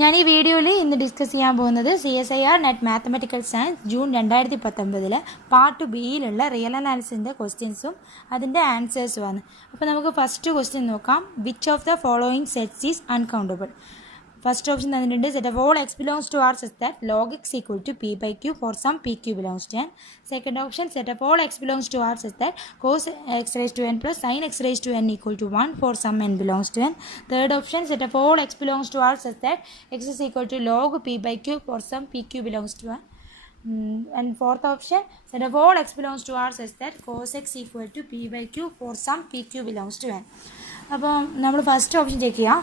ഞാൻ ഈ വീഡിയോയിൽ ഇന്ന് ഡിസ്കസ് ചെയ്യാൻ പോകുന്നത് CSIR net mathematical science June 2019 part ബിയിലുള്ള റിയൽ അനാലിസിൻ്റെ ക്വസ്റ്റ്യൻസും അതിൻ്റെ ആൻസേഴ്സുമാണ്. അപ്പോൾ നമുക്ക് ഫസ്റ്റ് ക്വസ്റ്റ്യൻ നോക്കാം. Which of the following sets is uncountable? First option തന്നിട്ടുണ്ട് set of all X belongs to R such that log x equal to p by q for some pq belongs to n. Second option set of all x belongs to r such that cos x raised to n plus sin x raised to n equal to 1 for some n belongs to n. Third option set of all x belongs to r such that x is equal to log p by q for some pq belongs to n. And fourth option set of all x belongs to r such that cos x equal to p by q for some pq belongs to n. അപ്പോൾ നമ്മൾ first option check ചെയ്യാം.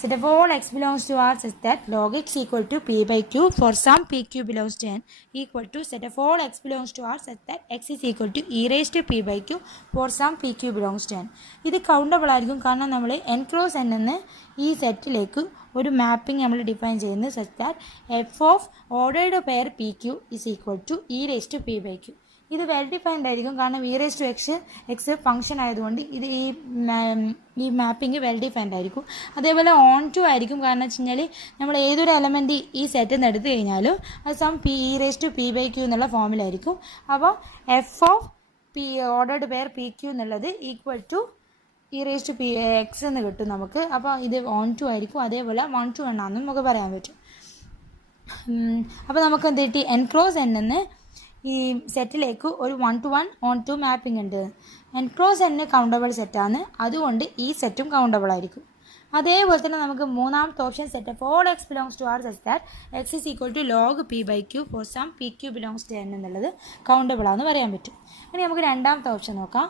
Set of all x belongs to R such that log x equal to p by q for some pq belongs to n equal to set of all x belongs to R such that x is equal to e raised to p by q for some pq belongs to n. ഇത് countable ആയിരിക്കും കാരണം നമ്മൾ n cross n എന്ന് ഈ സെറ്റിലേക്ക് ഒരു mapping നമ്മൾ define ചെയ്യുന്നത് such that f of ordered pair pq is equal to e raised to p by q. ഇത് വെൽ ഡിഫൈൻഡ് ആയിരിക്കും കാരണം e raise to x function ആയതുകൊണ്ട് ഇത് ഈ മാപ്പിംഗ് വെൽ ഡിഫൈൻഡ് ആയിരിക്കും. അതേപോലെ ഓൺ ടു ആയിരിക്കും കാരണം വെച്ച് കഴിഞ്ഞാൽ നമ്മൾ ഏതൊരു എലമെൻറ്റ് ഈ സെറ്റിൽ നിന്ന് എടുത്തു കഴിഞ്ഞാലും അത് some E raise to P by Q എന്നുള്ള ഫോമിലായിരിക്കും. അപ്പോൾ F of P ordered pair P Q എന്നുള്ളത് equal to E raise to P X എന്ന് കിട്ടും നമുക്ക്. അപ്പോൾ ഇത് ഓൺ ടു ആയിരിക്കും. അതേപോലെ 1 to 1 ആണെന്ന് നമുക്ക് പറയാൻ പറ്റും. അപ്പോൾ നമുക്ക് എന്ത് കിട്ടി? എൻ ക്രോസ് എൻ എന്ന് ഈ സെറ്റിലേക്ക് ഒരു 1 to 1 ഓൺ ടു മാപ്പിംഗ് ഉണ്ട്. എൻ ക്രോസ് എൻ കൗണ്ടബിൾ സെറ്റാണ്, അതുകൊണ്ട് ഈ സെറ്റും കൗണ്ടബിൾ ആയിരിക്കും. അതേപോലെ തന്നെ നമുക്ക് മൂന്നാമത്തെ option set of all X belongs to R such that x is equal to log p by Q for some P Q belongs to N എന്നുള്ളത് കൗണ്ടബിൾ ആണെന്ന് പറയാൻ പറ്റും. ഇനി നമുക്ക് രണ്ടാമത്തെ ഓപ്ഷൻ നോക്കാം.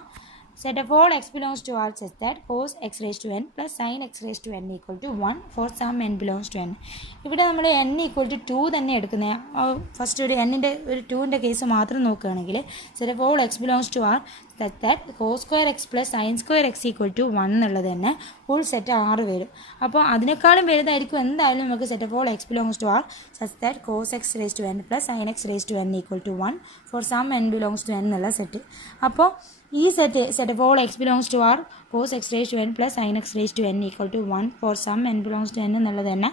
Set of all x belongs to R such that cos x raised to n plus sin x raised to n equal to 1 for some n belongs to n. ഇവിടെ നമ്മൾ n equal to 2 തന്നെ എടുക്കുന്നത്. First ഒരു n-ൻ്റെ ഒരു 2-ൻ്റെ case മാത്രം നോക്കുകയാണെങ്കിൽ set of all x belongs to R such that cos square x plus sin square x equal to 1 എന്നുള്ളത് തന്നെ ഫുൾ സെറ്റ് 6 വരും. അപ്പോൾ അതിനേക്കാളും വലുതായിരിക്കും എന്തായാലും നമുക്ക് set of all x belongs to R such that cos x raised to n plus sin x raised to n equal to 1 for some n belongs to n എന്നുള്ള set. അപ്പോൾ ഈ set of all X belongs to R cos x raise to N plus sine x raise to N equal to 1 for some N belongs to N എന്നുള്ളത് തന്നെ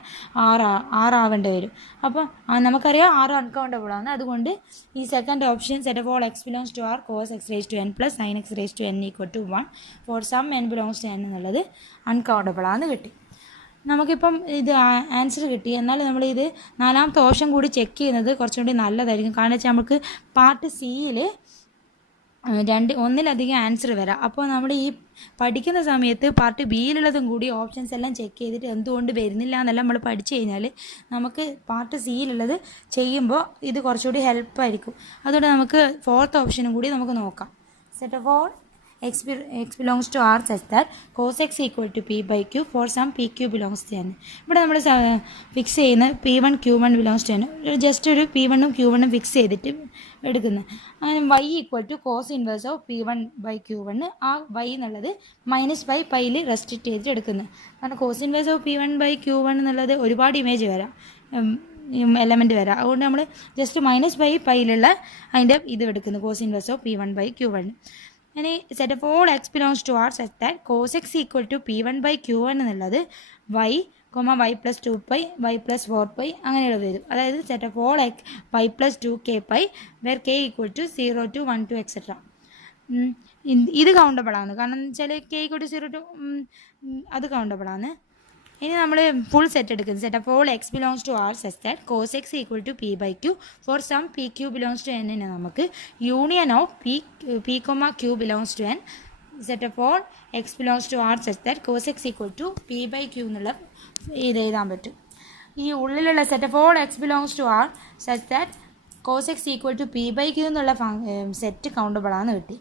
ആറാവേണ്ടി വരും. അപ്പോൾ നമുക്കറിയാം 6 uncountable ആണ്. അതുകൊണ്ട് ഈ second option set of all X belongs to R cos x raise to N plus sine x raise to N equal to 1 for some N belongs to N എന്നുള്ളത് uncountable ആണ് കിട്ടി. നമുക്കിപ്പം ഇത് ആൻസർ കിട്ടി. എന്നാൽ നമ്മളിത് നാലാമത്തെ ഓപ്ഷൻ കൂടി ചെക്ക് ചെയ്യുന്നത് കുറച്ചും കൂടി നല്ലതായിരിക്കും. കാരണം വെച്ചാൽ നമുക്ക് പാർട്ട് സിയിൽ ഒന്നിലധികം ആൻസർ വരാം. അപ്പോൾ നമ്മൾ ഈ പഠിക്കുന്ന സമയത്ത് പാർട്ട് ബിയിലുള്ളതും കൂടി ഓപ്ഷൻസ് എല്ലാം ചെക്ക് ചെയ്തിട്ട് എന്തുകൊണ്ട് വരുന്നില്ല എന്നെല്ലാം നമ്മൾ പഠിച്ചു കഴിഞ്ഞാൽ നമുക്ക് പാർട്ട് സിയിലുള്ളത് ചെയ്യുമ്പോൾ ഇത് കുറച്ചുകൂടി ഹെൽപ്പായിരിക്കും. അതുകൊണ്ട് നമുക്ക് ഫോർത്ത് ഓപ്ഷനും കൂടി നമുക്ക് നോക്കാം. Set of all x belongs to R such that cos x equal to p by q for some pq belongs to n. ഇവിടെ നമ്മൾ ഫിക്സ് ചെയ്യുന്ന p1 q1 belongs to n. Just ഒരു p1 ഉം q1 ഉം fix ചെയ്തിട്ട് എടുക്കുന്നത്. അങ്ങനെ y equal to cos inverse of p1 by q1. ആ y എന്നുള്ളത് മൈനസ് ബൈ പൈയിൽ റെസ്ട്രിക്റ്റ് ചെയ്തിട്ട് എടുക്കുന്നത്. കാരണം cos inverse of p1 by q1 എന്നുള്ളത് ഒരുപാട് ഇമേജ് വരാം, എലമെൻറ്റ് വരാം. അതുകൊണ്ട് നമ്മൾ ജസ്റ്റ് മൈനസ് ബൈ പൈയിലുള്ള അതിൻ്റെ ഇത് എടുക്കുന്നത് cos inverse of p1 by q1. ഇനി set of all X belongs to R such that cos X equal to p1 by q1 എന്നുള്ളത് y, y plus 2π y plus 4π അങ്ങനെയുള്ള വരും. അതായത് സെറ്റ് ഓഫ് ഓൾ y പ്ലസ് 2kπ where k equal to 0 to 1 to etcetera. ഇത് കൗണ്ടബിളാണ്. കാരണം എന്ന് വെച്ചാൽ k ഈക്വൽ ടു 0 to അത് കൗണ്ടബിളാണ്. ഇനി നമ്മൾ ഫുൾ സെറ്റ് എടുക്കുന്നത് set of all X belongs to R such that cos X equal to P by Q for some P Q belongs to എന്നിനെ നമുക്ക് union of P comma Q belongs to N set of all X belongs to R such that cos X equal to P by Q എന്നുള്ള ഇത് എഴുതാൻ പറ്റും. ഈ ഉള്ളിലുള്ള set of all X belongs to R such that cos X equal to P by Q എന്നുള്ള set കൗണ്ടബിളാന്ന് കിട്ടി.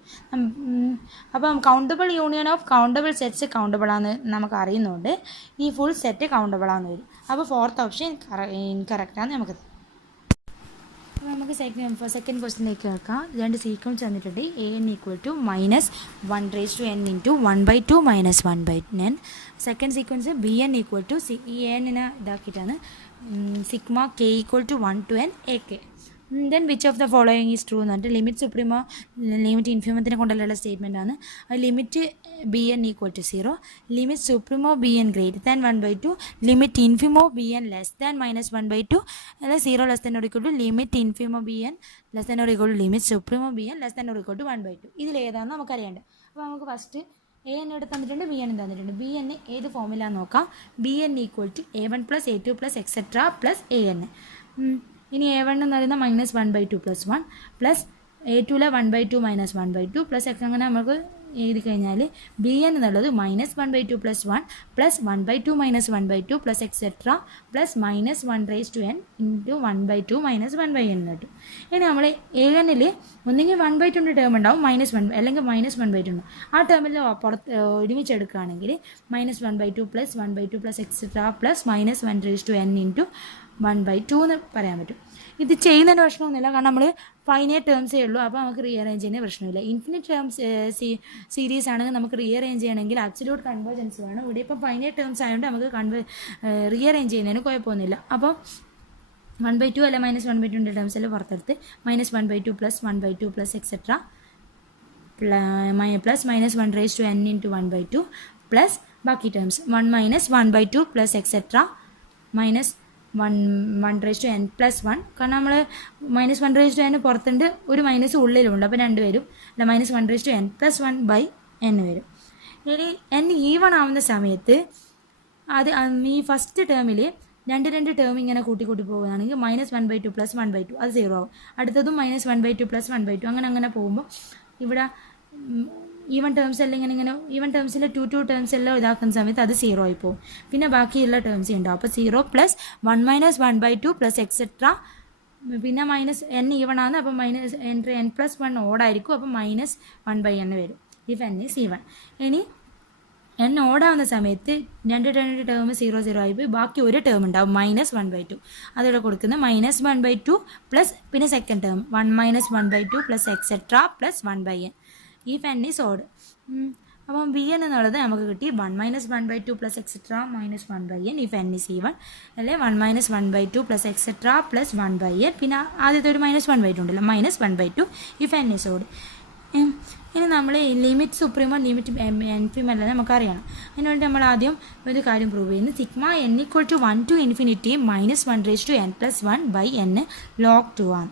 അപ്പം countable union of countable sets കൗണ്ടബിളാന്ന് നമുക്ക് അറിയുന്നുണ്ട്. ഈ ഫുൾ സെറ്റ് കൗണ്ടബിളാന്ന് വരും. അപ്പോൾ ഫോർത്ത് ഓപ്ഷൻ ഇൻകറക്റ്റാന്ന് നമുക്ക്. അപ്പോൾ നമുക്ക് സെക്കൻഡ് ക്വസ്റ്റിനിലേക്ക് കേൾക്കാം. രണ്ട് സീക്വൻസ് തന്നിട്ടുണ്ട്. an equal to -1 raised to n into 1/2 - 1/n. Second sequence bn equal to ഈ an ഇതാക്കിയിട്ടാണ് sigma k equal to 1 to n ak. Then which of the following is true എന്ന് പറഞ്ഞിട്ട് ലിമിറ്റ് സുപ്രീമോ ലിമിറ്റ് ഇൻഫിമത്തിനെ കൊണ്ടുള്ള statement ആണ്. Limit B N equal to 0, limit supremum B N greater than 1/2, limit infimum B N less than -1/2, അതായത് 0 less than or equal to limit infimum B N less than or equal to limit supremum B N less than or equal to 1/2. ഇതിലേതാണെന്ന് നമുക്കറിയേണ്ടത്. അപ്പോൾ നമുക്ക് first A N ഇവിടെ തന്നിട്ടുണ്ട്, B N തന്നിട്ടുണ്ട്. B N ഏത് ഫോമിലാന്ന് നോക്കാം. B N equal to A1 + A2 + etcetera plus AN. ഇനി A1 എന്ന് പറയുന്നത് -1/2 + 1 പ്ലസ് A2 1/2 - 1/2 പ്ലസ് എക്സ്, അങ്ങനെ നമുക്ക് എഴുതി കഴിഞ്ഞാൽ ബി എൻ എന്നുള്ളത് -1/2 + 1 plus 1/2 - 1/2 plus etcetera plus -1n × 1/2 - 1/n കിട്ടും. ഇനി നമ്മൾ ANൽ ഒന്നെങ്കിൽ 1/2 ടേം ഉണ്ടാവും, -1 അല്ലെങ്കിൽ -1/2 ഉണ്ടാവും. ആ ടേമിൽ പുറത്ത് ഒരുമിച്ചെടുക്കുകയാണെങ്കിൽ -1/2 plus 1/2 plus etcetera plus -1n × 1/2 എന്ന് പറയാൻ പറ്റും. ഇത് ചെയ്യുന്നതിന് പ്രശ്നമൊന്നുമില്ല, കാരണം നമ്മൾ ഫൈനൈറ്റ് ടേംസേ ഉള്ളൂ. അപ്പോൾ നമുക്ക് റീഅറേഞ്ച് ചെയ്യുന്ന പ്രശ്നമില്ല. ഇൻഫിനിറ്റ് ടേംസ് സീരീസ് ആണെങ്കിൽ നമുക്ക് റീഅറേഞ്ച് ചെയ്യണമെങ്കിൽ അബ്സല്യൂട്ട് കൺവേർജൻസ് വേണം. ഇവിടെ ഇപ്പം ഫൈനൈറ്റ് ടേംസ് ആയതുകൊണ്ട് നമുക്ക് റീഅറേഞ്ച് ചെയ്യുന്നതിന് കുഴപ്പമൊന്നുമില്ല. അപ്പോൾ 1/2 അല്ല -1/2 ടേംസിൽ പുറത്തെടുത്ത് -1/2 plus 1/2 plus etcetera plus -1n × 1/2 plus ബാക്കി ടേംസ് 1 - 1/2 പ്ലസ് എക്സെട്ര -1n + 1, കാരണം നമ്മൾ -1n പുറത്തുണ്ട്, ഒരു മൈനസ് ഉള്ളിലുണ്ട്, അപ്പോൾ 2 വരും. അല്ല -1n + 1/n വരും. ഇനി n ഈവൺ ആവുന്ന സമയത്ത് അത് ഈ ഫസ്റ്റ് ടേമിൽ രണ്ട് ടേം ഇങ്ങനെ കൂട്ടി പോകുകയാണെങ്കിൽ -1/2 + 1/2 അത് 0 ആവും. അടുത്തതും -1/2 + 1/2 അങ്ങനെ പോകുമ്പോൾ ഇവിടെ ഈവൻ ടേംസ് എല്ലാം ഇങ്ങനെ ഈവൻ ടേംസിൽ 2 ടേംസ് എല്ലാം ഇതാക്കുന്ന സമയത്ത് അത് 0 ആയി പോകും. പിന്നെ ബാക്കിയുള്ള ടേംസ് ഉണ്ടാവും. അപ്പോൾ 0 + 1 - 1/2 പ്ലസ് എക്സെട്ര, പിന്നെ n ഈവൺ ആണ്, അപ്പോൾ n + 1 ഓടായിരിക്കും, അപ്പോൾ -1/n വരും ഇഫ് n ഈസ് ഈവൺ. ഇനി n ഓടാവുന്ന സമയത്ത് രണ്ട് ടേം 0 ആയി പോയി, ബാക്കി ഒരു ടേം ഉണ്ടാവും -1/2, അതോടെ കൊടുക്കുന്നത് -1/2 പ്ലസ് പിന്നെ second term 1 - 1/2 plus etcetera plus 1/n if n is odd. അപ്പം ബി എൻ എന്നുള്ളത് നമുക്ക് കിട്ടി 1 - 1/2 plus etcetera -1/n if n is even, അല്ലെ 1 - 1/2 പ്ലസ് എക്സെട്ര പ്ലസ് 1/n, പിന്നെ ആദ്യത്തെ ഒരു -1/2 ഉണ്ടല്ലോ -1/2 if n is odd. ഇനി നമ്മൾ ലിമിറ്റ് സുപ്രീമോ ലിമിറ്റ് ഇൻഫിമം അല്ലാതെ നമുക്കറിയണം. അതിനുവേണ്ടി നമ്മൾ ആദ്യം ഒരു കാര്യം പ്രൂവ് ചെയ്യുന്നു. Sigma n = 1 to ∞ -1n + 1/n log 2 ആണ്.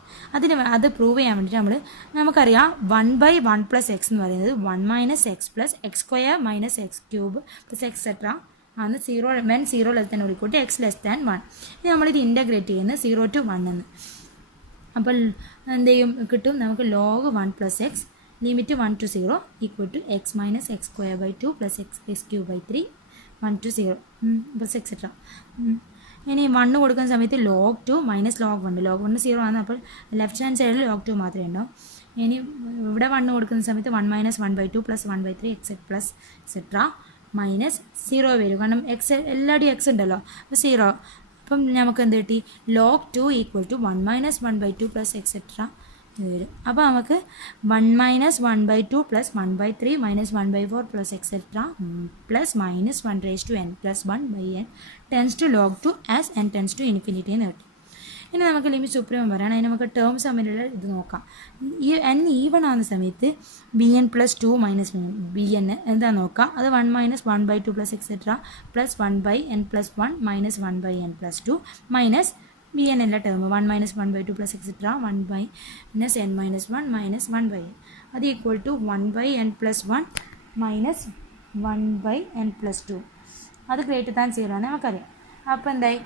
അത് പ്രൂവ് ചെയ്യാൻ വേണ്ടിയിട്ട് നമുക്കറിയാം 1/1 + x എന്ന് പറയുന്നത് 1 - x + x² - x³ plus etcetera ആണ്. 0 less than or equal to x less than 1. ഇനി നമ്മളിത് ഇൻ്റഗ്രേറ്റ് ചെയ്യുന്നത് 0 to 1 എന്ന്. അപ്പോൾ എന്ത് ചെയ്യും കിട്ടും നമുക്ക് log 1 + x limit 1 to 0 equal to x - x² / 2 plus x³ / 1 to 0 plus etcetera. ഇനി 1 കൊടുക്കുന്ന സമയത്ത് log 2 - log 1. log 1 0 ആണ്, അപ്പോൾ ലെഫ്റ്റ് ഹാൻഡ് സൈഡിൽ log 2 മാത്രമേ ഉണ്ടാവും. ഇനി ഇവിടെ 1 കൊടുക്കുന്ന സമയത്ത് 1 - 1/2 പ്ലസ് 1/3 പ്ലസ് എക്സെട്ര -0 വരും, കാരണം എക്സ് എല്ലാവരുടെയും എക്സ് ഉണ്ടല്ലോ, അപ്പോൾ 0. അപ്പം നമുക്ക് എന്ത് കിട്ടി log 2 equal to 1 - 1/2 plus etcetera വരും. അപ്പോൾ നമുക്ക് 1 - 1/2 plus 1/3 -1/4 plus etcetera plus -1n + 1/n tends to log 2 as n tends to infinity എന്ന് കിട്ടും. ഇനി നമുക്ക് ലിമിറ്റ് സുപ്രീമം പറയണം. അതിന് നമുക്ക് ടേംസ് തമ്മിലുള്ള ഇത് നോക്കാം. ഈ n ഈവൺ ആവുന്ന സമയത്ത് bn + 2 - bn എന്താ നോക്കാം. അത് 1 - 1/2 plus etcetera plus 1/n + 1 -1/n + 2 minus bn എല്ലാ term 1 - 1/2 plus etcetera 1 - n - 1 - 1/n അത് ഈക്വൽ ടു 1/n + 1 -1/n + 2. അത് ഗ്രേറ്റർ ദാൻ 0 ആണ് നമുക്കറിയാം. അപ്പോൾ എന്തായി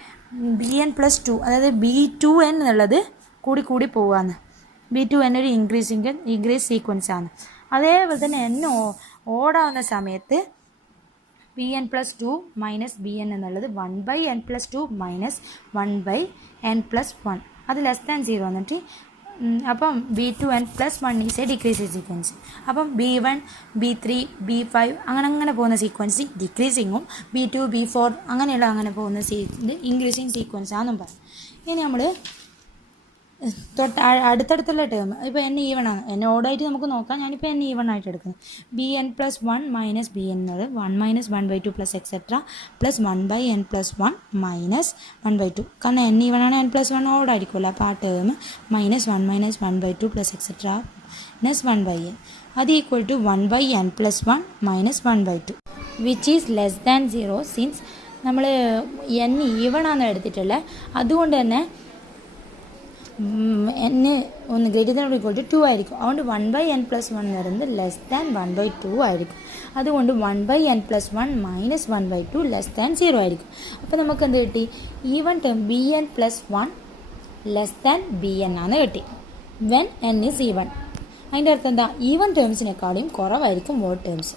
bn + 2, അതായത് b2n എന്നുള്ളത് കൂടി പോവുകയാണ്. b2n ഒരു ഇൻക്രീസ് സീക്വൻസ് ആണ്. അതേപോലെ തന്നെ n ഓടാവുന്ന സമയത്ത് bn + 2 - bn എന്നുള്ളത് 1/n + 2 -1/n + 1 അത് ലെസ് ദാൻ 0 എന്നിട്ട് അപ്പം b2n + 1 is A decreasing sequence. അപ്പം b1 b3 b5 അങ്ങനെ പോകുന്ന സീക്വൻസ് ഡിക്രീസിങ്ങും b2 b4 അങ്ങനെ പോകുന്ന ഇൻക്രീസിങ് സീക്വൻസ് ആണെന്നും പറയും. ഇനി നമ്മൾ തൊട്ട് അടുത്തടുത്തുള്ള ടേം ഇപ്പോൾ n ഈവൺ ആണ്, n ഓടായിട്ട് നമുക്ക് നോക്കാം. ഞാനിപ്പോൾ n ഈവൺ ആയിട്ട് എടുക്കുന്നത്. bn+1 മൈനസ് ബി എൻ എന്നത് 1 minus 1/2 plus etcetera plus 1/n+1 minus 1/2. കാരണം n ഈവൺ ആണ്, n+1 ഓടായിരിക്കുമല്ലോ. അപ്പോൾ ആ term -1 minus 1/2 plus etcetera minus 1/n അത് equal to 1/n+1 minus 1/2 which is less than 0 since നമ്മൾ n ഈവൺ ആണ് എടുത്തിട്ടുള്ളത്. അതുകൊണ്ട് തന്നെ n ഒന്ന് ഗ്രേറ്റർ ദാൻ ഈക്വൽ ടു 2 ആയിരിക്കും. അതുകൊണ്ട് 1/n+1 എന്ന് പറയുന്നത് ലെസ് ദാൻ 1/2 ആയിരിക്കും. അതുകൊണ്ട് 1/n+1 മൈനസ് 1/2 ലെസ് ദാൻ 0 ആയിരിക്കും. അപ്പോൾ നമുക്ക് എന്ത് കിട്ടി? Even term bn+1 less than bn ആണ് കിട്ടി വെൻ n ഈസ് ഈവൺ. അതിൻ്റെ അർത്ഥം എന്താ? ഈവൺ ടേംസിനെക്കാളും കുറവായിരിക്കും ഓഡ് ടേംസ്.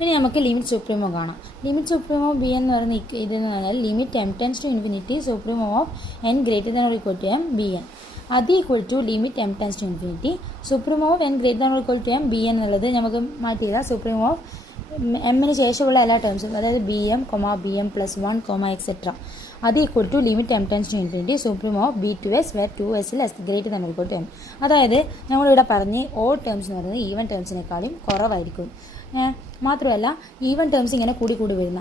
ഇനി നമുക്ക് ലിമിറ്റ് സുപ്രീമോ കാണാം. ലിമിറ്റ് സുപ്രീമോ ബി എന്ന് പറയുന്ന ഇതെന്ന് പറഞ്ഞാൽ limit m tends to infinity supremum of n greater than or equal to m bn അത് equal to limit m tends to infinity supremum of n greater than or equal to m bn എന്നുള്ളത് നമുക്ക് മാറ്റി ചെയ്താൽ സുപ്രീമോ of എമ്മിന് ശേഷമുള്ള എല്ലാ ടേംസും, അതായത് bm+1, etcetera അത് equal to limit m tends to infinity supremum of b2s where 2s less greater than or equal to m. അതായത് നമ്മളിവിടെ പറഞ്ഞ് ഓഡ് ടേംസ് എന്ന് പറയുന്നത് ഈവൻ ടേംസിനേക്കാളും കുറവായിരിക്കും. മാത്രമല്ല ഈവൻ ടേംസ് ഇങ്ങനെ കൂടി വരുന്ന.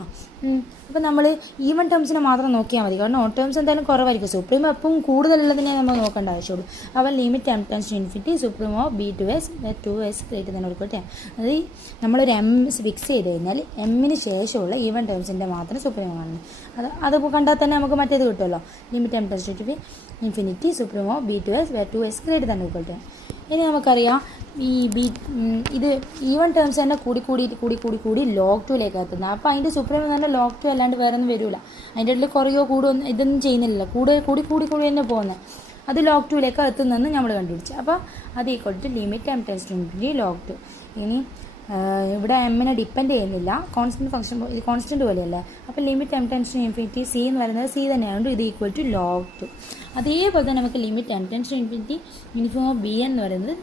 അപ്പോൾ നമ്മൾ ഈവൻ ടേംസിനെ മാത്രം നോക്കിയാൽ മതി. കാരണം ഓഡ് ടേംസ് എന്തായാലും കുറവായിരിക്കും. സുപ്രീം എപ്പം കൂടുതലുള്ളതിനെ നമ്മൾ നോക്കേണ്ട ആവശ്യമുള്ളൂ. അപ്പോൾ limit m tends to infinity supremum of b2s 2s greater than or equal to m. അത് നമ്മളൊരു m ഫിക്സ് ചെയ്ത് കഴിഞ്ഞാൽ എമ്മിന് ശേഷമുള്ള ഈവൻ ടേംസിൻ്റെ മാത്രം സുപ്രീം കാണുന്നത്. അത് കണ്ടാൽ തന്നെ നമുക്ക് മറ്റേത് കിട്ടുമല്ലോ. Limit m tends to infinity supremum of b2s 2s greater than or equal to m. ഇനി നമുക്കറിയാം ഇത് ഈവൺ ടേംസ് തന്നെ കൂടി ലോഗ് 2ലേക്ക് എത്തുന്നത്. അപ്പോൾ അതിൻ്റെ സുപ്രീം തന്നെ ലോഗ് 2 അല്ലാണ്ട് വേറെ ഒന്നും വരില്ല. അതിൻ്റെ ഇടയിൽ കുറയോ കൂടുമോ ഇതൊന്നും ചെയ്യുന്നില്ല. കൂടി തന്നെ പോകുന്നത്. അത് ലോഗ് 2ലേക്ക് എത്തുന്നതെന്ന് നമ്മൾ കണ്ടുപിടിച്ചു. അപ്പോൾ അത് equal to limit m tends to infinity log 2. ഇനി ഇവിടെ എമ്മിനെ ഡിപ്പെൻഡ് ചെയ്യുന്നില്ല, കോൺസ്റ്റൻറ്റ് ഫംഗ്ഷൻ, ഇത് കോൺസ്റ്റൻറ്റ് പോലെയല്ലേ. അപ്പോൾ limit m tends to infinity C എന്ന് പറയുന്നത് സി തന്നെയാണ്. ഇത് ഈക്വൽ ടു ലോഗ് 2. അതേപോലെ തന്നെ നമുക്ക് limit m tends to infinity infimum of B എന്ന് പറയുന്നത്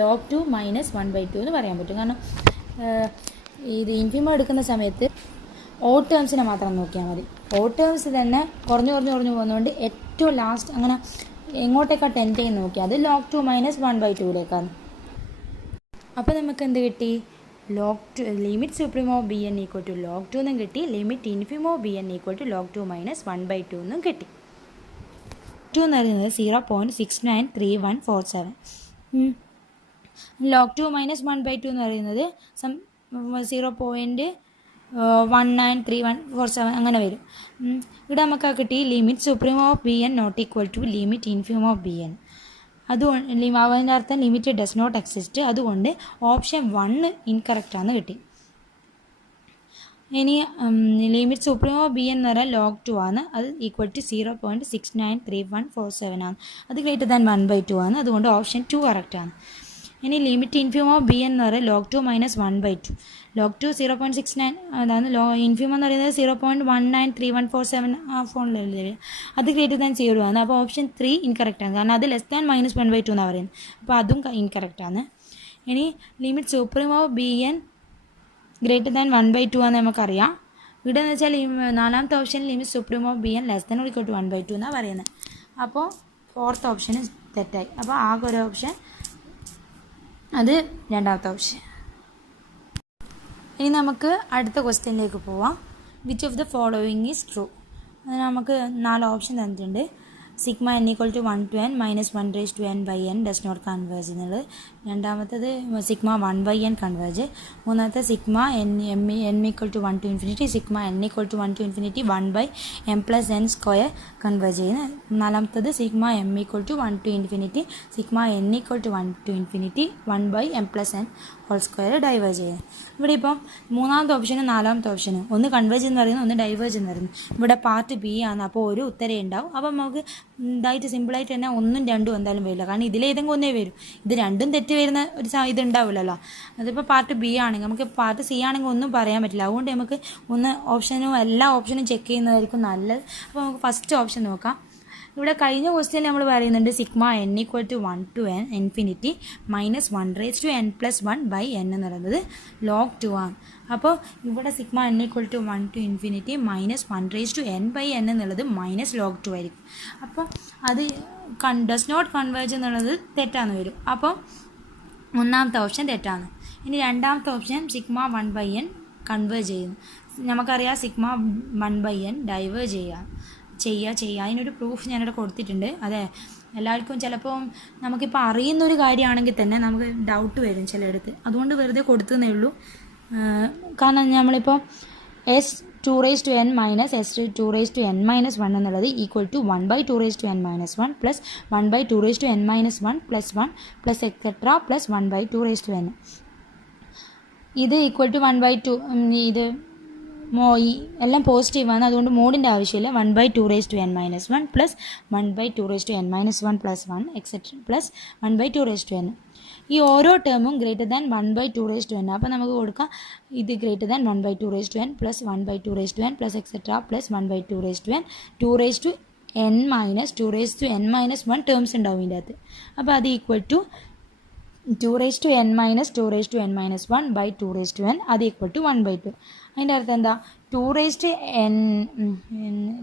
ലോഗ് 2 മൈനസ് 1/2 എന്ന് പറയാൻ പറ്റും. കാരണം ഇത് ഇൻഫിമോ എടുക്കുന്ന സമയത്ത് ഓഡ് ടേംസിനെ മാത്രം നോക്കിയാൽ മതി. ഓഡ് ടേംസ് തന്നെ കുറഞ്ഞു പോകുന്നതുകൊണ്ട് ഏറ്റവും ലാസ്റ്റ് അങ്ങനെ എങ്ങോട്ടേക്കാണ് ടെൻറ്റ് ചെയ്യുന്ന നോക്കിയാൽ അത് ലോഗ് 2 മൈനസ് 1/2ലേക്കാണ്. അപ്പോൾ നമുക്ക് എന്ത് കിട്ടി? Log 2 limit supremum of B N equal to log 2 എന്നും കിട്ടി. Limit infimum B N equal to log 2 minus 1/2 എന്നും കിട്ടി. 2 എന്ന് പറയുന്നത് 0.693147. ലോഗ് 2 മൈനസ് 1/2 എന്ന് പറയുന്നത് 0.193147 അങ്ങനെ വരും. ഇവിടെ നമുക്ക് കിട്ടി limit supremum of B N not equal to limit infimum of B N. അതുകൊണ്ട് അതിൻ്റെ അർത്ഥം ലിമിറ്റ് ഡസ് നോട്ട് എക്സിസ്റ്റ്. അതുകൊണ്ട് ഓപ്ഷൻ 1 ഇൻകറക്റ്റ് ആണെന്ന് കിട്ടി. ഇനി ലിമിറ്റ് സുപ്രീമോ ബി എന്ന് പറഞ്ഞാൽ ലോഗ് 2 ആണ്. അത് ഈക്വൽ ടു 0.693147 ആണ്. അത് ഗ്രേറ്റർ ദാൻ 1/2 ആണ്. അതുകൊണ്ട് ഓപ്ഷൻ 2 കറക്റ്റ് ആണ്. ഇനി ലിമിറ്റ് ഇൻഫിമോ ബി എന്ന് പറയുന്നത് ലോഗ് 2 മൈനസ് 1/2. ലോഗ് 2 0.69 അതാണ്. ഇൻഫിമോ എന്ന് പറയുന്നത് 0.193147 ആ ഫോണിൽ അത് ഗ്രേറ്റർ ദാൻ 0 ആണ്. അപ്പോൾ ഓപ്ഷൻ 3 ഇൻകറക്റ്റ് ആണ്. കാരണം അത് ലെസ് ദാൻ -1/2 എന്നാണ് പറയുന്നത്. അപ്പോൾ അതും ഇൻകറക്റ്റ് ആണ്. ഇനി limit supremum B N greater than 1/2 ആണെന്ന് നമുക്കറിയാം. ഇവിടെ എന്ന് വെച്ചാൽ നാലാമത്തെ option limit supremum B N less than or equal to 1/2 എന്നാണ് പറയുന്നത്. അപ്പോൾ ഫോർത്ത് ഓപ്ഷൻ തെറ്റായി. അപ്പോൾ ആകെ ഒരു ഓപ്ഷൻ, അത് രണ്ടാമത്തെ ഓപ്ഷൻ. ഇനി നമുക്ക് അടുത്ത ക്വസ്റ്റ്യനിലേക്ക് പോവാം. Which of the following is true? അതിന് നമുക്ക് 4 ഓപ്ഷൻ തന്നിട്ടുണ്ട്. Sigma n equal to 1 to n minus 1/n/n does not converge എന്നുള്ളത്. രണ്ടാമത്തത് സിഗ്മ 1/n കൺവേർജ്. മൂന്നാമത്തെ sigma n equal to 1 to infinity sigma n equal to 1 to infinity 1/m+n² converge ചെയ്യുന്നത്. നാലാമത്തത് sigma m equal to 1 to infinity sigma n equal to 1 to infinity 1/m+n² diverge ചെയ്യുന്നത്. ഇവിടെ ഇപ്പം മൂന്നാമത്തെ ഓപ്ഷനും നാലാമത്തെ ഓപ്ഷനും ഒന്ന് കൺവേർജ് എന്ന് പറയുന്നത്, ഒന്ന് ഡൈവേർജ് എന്ന് പറയുന്നത്. ഇവിടെ പാർട്ട് ബി ആണ്. അപ്പോൾ ഒരു ഉത്തരം ഉണ്ടാവും. അപ്പം നമുക്ക് ഇതായിട്ട് സിമ്പിളായിട്ട് തന്നെ 1ഉം 2ഉം എന്തായാലും വരില്ല. കാരണം ഇതിലേതെങ്കിലും ഒന്നേ വരും. ഇത് രണ്ടും തെറ്റ് വരുന്ന ഒരു ഇതുണ്ടാവില്ലല്ലോ. അതിപ്പോൾ പാർട്ട് ബി ആണെങ്കിൽ നമുക്ക് പാർട്ട് സി ആണെങ്കിൽ ഒന്നും പറയാൻ പറ്റില്ല. അതുകൊണ്ട് നമുക്ക് ഒന്ന് എല്ലാ ഓപ്ഷനും ചെക്ക് ചെയ്യുന്നതായിരിക്കും നല്ലത്. അപ്പോൾ നമുക്ക് ഫസ്റ്റ് ഓപ്ഷൻ നോക്കാം. ഇവിടെ കഴിഞ്ഞ ക്വസ്റ്റ്യനിൽ നമ്മൾ പറയുന്നുണ്ട് sigma n equal to 1 to n infinity minus 1/n+1/n എന്ന് പറയുന്നത് ലോഗ് 2 ആണ്. അപ്പോൾ ഇവിടെ sigma n equal to 1 to infinity minus 1/n/n എന്നുള്ളത് മൈനസ് ലോഗ് 2 ആയിരിക്കും. അപ്പോൾ അത് ഡസ് നോട്ട് കൺവേർജ് എന്നുള്ളത് തെറ്റാന്ന് വരും. അപ്പോൾ ഒന്നാമത്തെ ഓപ്ഷൻ തെറ്റാണ്. ഇനി രണ്ടാമത്തെ ഓപ്ഷൻ സിഗ്മ 1/n കൺവേർജ് ചെയ്യുന്നു. നമുക്കറിയാം സിഗ്മ 1/n ഡൈവേർജ് ചെയ്യുക. അതിനൊരു പ്രൂഫ് ഞാനിവിടെ കൊടുത്തിട്ടുണ്ട്. അതെ, എല്ലാവർക്കും ചിലപ്പോൾ നമുക്കിപ്പോൾ അറിയുന്നൊരു കാര്യമാണെങ്കിൽ തന്നെ നമുക്ക് ഡൗട്ട് വരും ചിലയിടത്ത്. അതുകൊണ്ട് വെറുതെ കൊടുത്തതേ ഉള്ളൂ. കാരണം നമ്മളിപ്പോൾ S2n മൈനസ് S2n മൈനസ് 1 എന്നുള്ളത് equal to 1/2n minus 1 plus 1/2n minus 1 plus 1 plus etcetera plus 1/2n. ഇത് ഈക്വൽ ടു 1/2. ഇത് എല്ലാം പോസിറ്റീവാണ്, അതുകൊണ്ട് മോഡിൻ്റെ ആവശ്യമില്ല. 1/2n minus 1 plus 1/2n minus 1 plus 1 etcetera plus 1/2n. ഈ ഓരോ ടേമും ഗ്രേറ്റർ ദാൻ 1/2n. അപ്പോൾ നമുക്ക് കൊടുക്കാം ഇത് greater than 1/2n plus 1/2n plus etcetera plus 1/2n 2n minus 2n-1 terms ഉണ്ടാവും ഇതിൻ്റെ അകത്ത്. അപ്പോൾ അത് equal to 2n minus 2n-1/2n അത് ഈക്വൽ ടു 1/2. അതിൻ്റെ അർത്ഥം എന്താ? 2n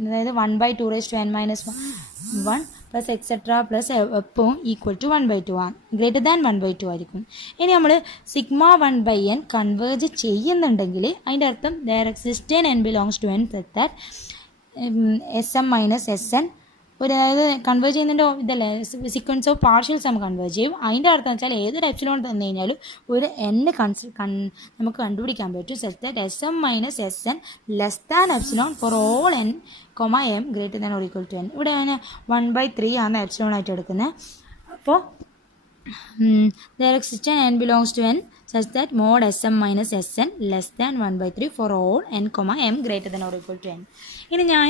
അതായത് 1/2n minus 1 plus etcetera plus എപ്പോഴും ഈക്വൽ ടു 1/2 ആണ്, ഗ്രേറ്റർ ദാൻ 1/2 ആയിരിക്കും. ഇനി നമ്മൾ സിഗ്മ 1/n കൺവേർജ് ചെയ്യുന്നുണ്ടെങ്കിൽ അതിൻ്റെ അർത്ഥം there exist n belongs to n such that SM minus SN അതായത് കൺവേർജ് ചെയ്യുന്നതിൻ്റെ ഇതല്ലേ sequence of partial sum converge ചെയ്യും. അതിൻ്റെ അർത്ഥം വെച്ചാൽ ഏതൊരു എപ്സിലോൺ തന്നു കഴിഞ്ഞാലും ഒരു n നമുക്ക് കണ്ടുപിടിക്കാൻ പറ്റും such that SM minus SN less than epsilon for all n, m greater than or equal to n. ഇവിടെ ഞാൻ 1/3 ആണ് എപ്സിലോൺ ആയിട്ട് എടുക്കുന്നത്. അപ്പോൾ there exists n belongs to n such that mod SM minus SN less than 1/3 for all n, m greater than or equal to n. ഇനി ഞാൻ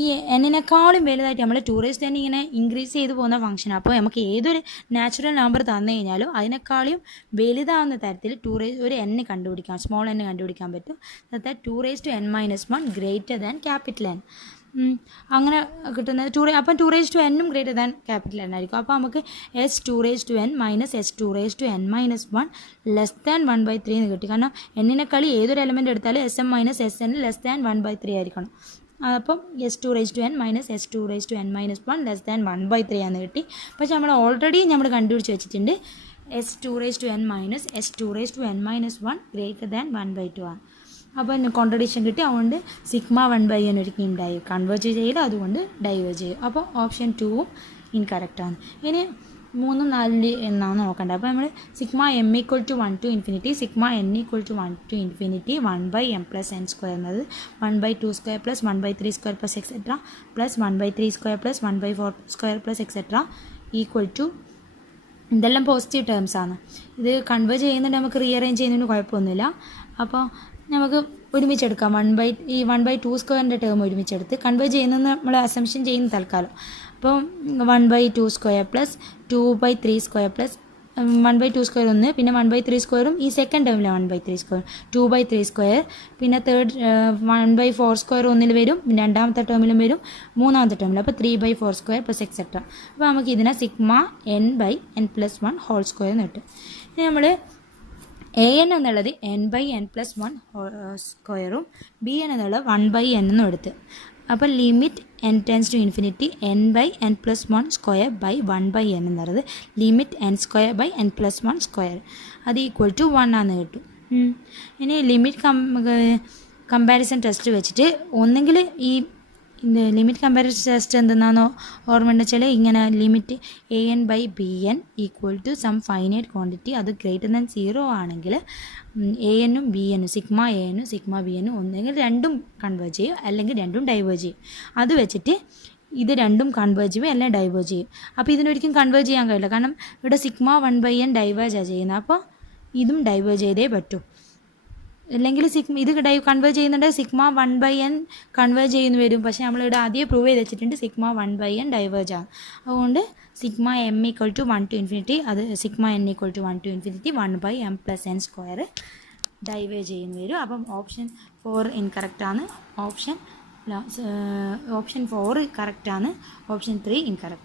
ഈ എന്നിനേക്കാളും വലുതായിട്ട് നമ്മൾ 2n ഇങ്ങനെ ഇൻക്രീസ് ചെയ്ത് പോകുന്ന ഫംഗ്ഷൻ. അപ്പോൾ നമുക്ക് ഏതൊരു നാച്ചുറൽ നമ്പർ തന്നു കഴിഞ്ഞാലും അതിനേക്കാളും വലുതാവുന്ന തരത്തിൽ ഒരു n കണ്ടുപിടിക്കാം, സ്മോൾ n കണ്ടുപിടിക്കാൻ പറ്റും. that 2n-1 greater than capital N. അങ്ങനെ കിട്ടുന്നത് അപ്പം 2n greater than capital N ആയിരിക്കും. അപ്പോൾ നമുക്ക് S2n minus S2n-1 less than 1/3 എന്ന് കിട്ടി. കാരണം എന്നിനേക്കാളി ഏതൊരു എലമെൻ്റ് എടുത്താലും SM minus SN less than 1/3 ആയിരിക്കണം. അപ്പം S2n minus S2n-1 less than 1/3 ആണെന്ന് കിട്ടി. പക്ഷെ നമ്മൾ ഓൾറെഡി നമ്മൾ കണ്ടുപിടിച്ച് വെച്ചിട്ടുണ്ട് S2n minus S2n-1 greater than 1/2 ആണ്. അപ്പോൾ കോൺട്രഡിക്ഷൻ കിട്ടി. അതുകൊണ്ട് സിഗ്മ 1/n ഒരിക്കലും കൺവേർജ് ചെയ്യില്ല, അതുകൊണ്ട് ഡൈവേർജ് ചെയ്യും. അപ്പോൾ ഓപ്ഷൻ 2 ഇൻകറക്റ്റാണ്. ഇനി 3, 4 എന്നാണ് നോക്കേണ്ടത്. അപ്പോൾ നമ്മൾ sigma m equal to 1 to infinity sigma n equal to 1 to infinity 1/m+n square എന്നത് 1/2² plus 1/3² plus etcetera plus 1/3² plus 1/4² plus etcetera equal to ഇതെല്ലാം പോസിറ്റീവ് ടേംസ് ആണ്. ഇത് കൺവേർജ് ചെയ്യുന്നുണ്ട്, നമുക്ക് റീഅറേഞ്ച് ചെയ്യുന്നതിന് കുഴപ്പമൊന്നുമില്ല. അപ്പോൾ നമുക്ക് ഒരുമിച്ചെടുക്കാം. 1/2² ടേം ഒരുമിച്ചെടുത്ത് കൺവേർജ് ചെയ്യുന്നത് നമ്മൾ അസംഷൻ ചെയ്യുന്ന തൽക്കാലം. അപ്പോൾ 1/2² പ്ലസ് 2/3² പ്ലസ് 1/2² ഒന്ന്, പിന്നെ 1/3² ഈ സെക്കൻഡ് ടേമിൽ 1/3², 2/3², പിന്നെ തേർഡ് 1/4² ഒന്നിൽ വരും, രണ്ടാമത്തെ ടേമിലും വരും, മൂന്നാമത്തെ ടേമിൽ. അപ്പോൾ 3/4² പ്ലസ് എക്സെട്ര. അപ്പോൾ നമുക്ക് ഇതിനെ സിഗ്മ n/n+1 ഹോൾ സ്ക്വയർ എന്ന് കിട്ടും. ഇനി നമ്മൾ an എന്നുള്ളത് n/n+1 സ്ക്വയറും bn എന്നുള്ളത് 1/n എന്നും എടുത്ത്. അപ്പോൾ limit n tends to infinity n/n+1 square by 1/n എന്നുള്ളത് ലിമിറ്റ് n²/n+1 സ്ക്വയർ അത് ഈക്വൽ ടു 1 ആണെന്ന് കിട്ടും. ഇനി ലിമിറ്റ് കമ്പാരിസൺ ടെസ്റ്റ് വെച്ചിട്ട് ഒന്നെങ്കിൽ ഈ ലിമിറ്റ് കമ്പാരിസൺ ടെസ്റ്റ് എന്തെന്നാണോ ഓർമ്മ വെച്ചാൽ ഇങ്ങനെ limit an/bn equal to some finite quantity അത് ഗ്രേറ്റർ ദാൻ 0 ആണെങ്കിൽ an-ഉം bn-ഉം സിഗ്മ an-ഉം സിഗ്മ bn-ഉം ഒന്നെങ്കിൽ രണ്ടും കൺവേർജ് ചെയ്യും അല്ലെങ്കിൽ രണ്ടും ഡൈവേർജ് ചെയ്യും. അത് വെച്ചിട്ട് ഇത് രണ്ടും കൺവേർജ് ചെയ്യും അല്ലെങ്കിൽ ഡൈവേർജ് ചെയ്യും. അപ്പോൾ ഇതിനൊരിക്കലും കൺവേർജ് ചെയ്യാൻ കഴിയില്ല, കാരണം ഇവിടെ സിഗ്മ 1/n ഡൈവേർജാണ് ചെയ്യുന്നത്. അപ്പോൾ ഇതും ഡൈവേർജ് ചെയ്തേ പറ്റൂ. അല്ലെങ്കിൽ ഇത് കൺവേർജ് ചെയ്യുന്നുണ്ടെങ്കിൽ സിഗ്മ 1/n കൺവേർജ് ചെയ്യുന്നു വരും. പക്ഷേ നമ്മളിവിടെ ആദ്യം പ്രൂവ് ചെയ്ത് വെച്ചിട്ടുണ്ട് സിഗ്മ 1/n ഡൈവേർജ് ആണ്. അതുകൊണ്ട് sigma m equal to 1 to infinity അത് sigma n equal to 1 to infinity 1/m+n square diverge ചെയ്യുന്നു വരും. അപ്പം ഓപ്ഷൻ 4 ഇൻകറക്റ്റാണ്. ഓപ്ഷൻ 4 കറക്റ്റാണ്. Option 3 incorrect.